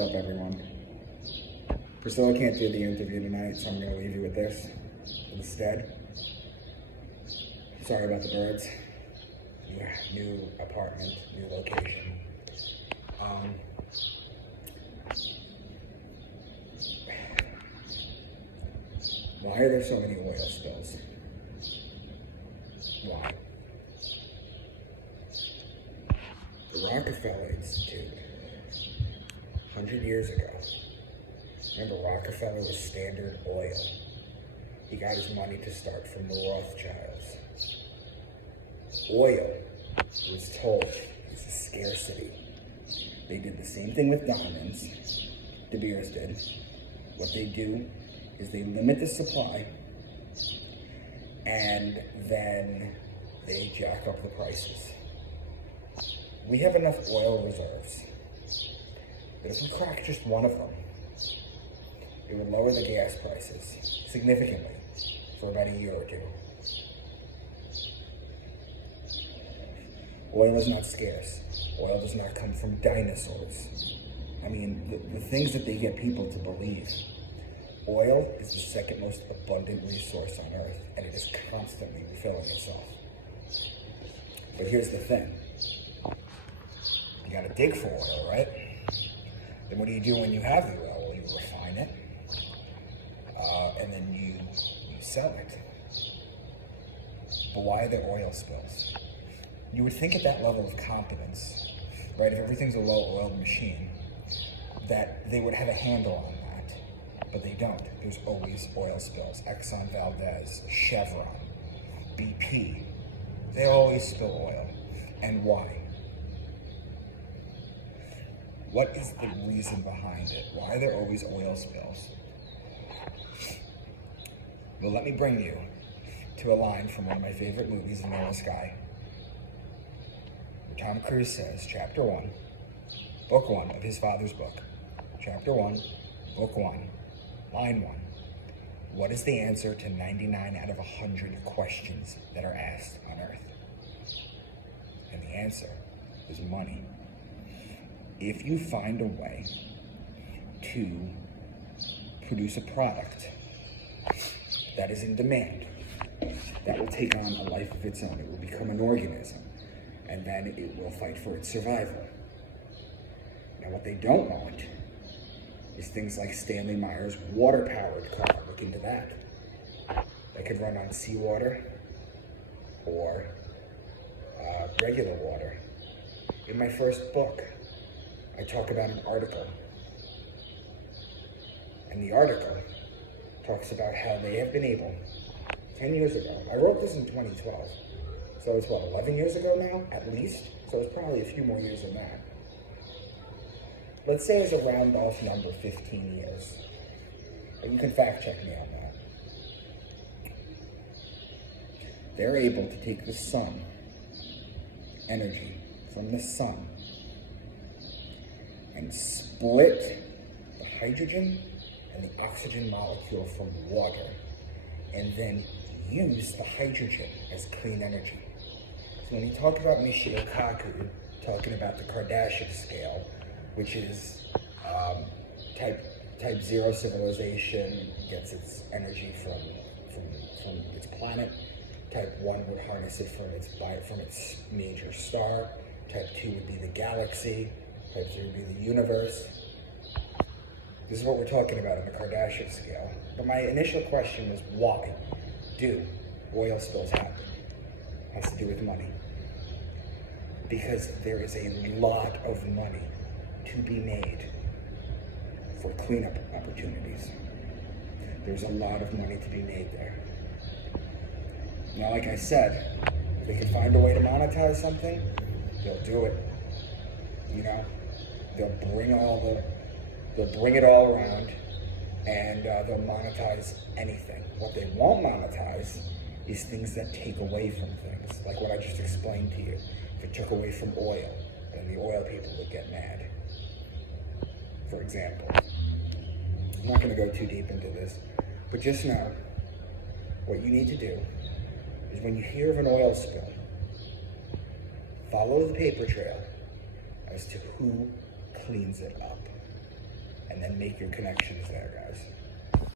up, everyone? Priscilla can't do the interview tonight, so I'm going to leave you with this instead. Sorry about the birds. New apartment, new location. Why are there so many oil spills? Why? The Rockefeller Institute, 100 years ago. Remember, Rockefeller was Standard Oil. He got his money to start from the Rothschilds. Oil was told it's a scarcity. They did the same thing with diamonds. De Beers did. What they do is they limit the supply, and then they jack up the prices. We have enough oil reserves, but if we crack just one of them, it would lower the gas prices significantly for about a year or two. Oil is not scarce. Oil does not come from dinosaurs. I mean, the things that they get people to believe. Oil is the second most abundant resource on Earth, and it is constantly refilling itself. But here's the thing. You gotta dig for oil, right? Then what do you do when you have the oil? Well, you refine it, and then you sell it. But why are there oil spills? You would think at that level of competence, right, if everything's a low-oiled machine, that they would have a handle on that, but they don't. There's always oil spills. Exxon Valdez, Chevron, BP, they always spill oil. And why? What is the reason behind it? Why are there always oil spills? Well, let me bring you to a line from one of my favorite movies, Vanilla Sky. Tom Cruise says, chapter 1, book 1 of his father's book. Chapter 1, book 1, line 1. What is the answer to 99 out of 100 questions that are asked on Earth? And the answer is money. If you find a way to produce a product that is in demand, that will take on a life of its own, it will become an organism, and then it will fight for its survival. Now, what they don't want is things like Stanley Meyer's water-powered car. Look into that. That could run on seawater or regular water. In my first book, I talk about an article. And the article talks about how they have been able, 10 years ago, I wrote this in 2012, so it's what, 11 years ago now, at least? So it's probably a few more years than that. Let's say it's a round off number, 15 years. And you can fact check me on that. They're able to take the sun, energy from the sun, and split the hydrogen and the oxygen molecule from water, and then use the hydrogen as clean energy. So when you talk about Michio Kaku, talking about the Kardashian scale, which is type 0 civilization gets its energy from its planet. Type 1 would harness it from its major star. Type 2 would be the galaxy. Type 3 would be the universe. This is what we're talking about in the Kardashian scale. But my initial question was, why do oil spills happen? It has to do with money. Because there is a lot of money to be made for cleanup opportunities. There's a lot of money to be made there. Now, like I said, if they can find a way to monetize something, they'll do it. You know, they'll bring it all around, and they'll monetize anything. What they won't monetize is things that take away from things, like what I just explained to you. If it took away from oil, then the oil people would get mad. For example, I'm not going to go too deep into this, but just know what you need to do is when you hear of an oil spill, follow the paper trail as to who cleans it up. and then make your connections there, guys.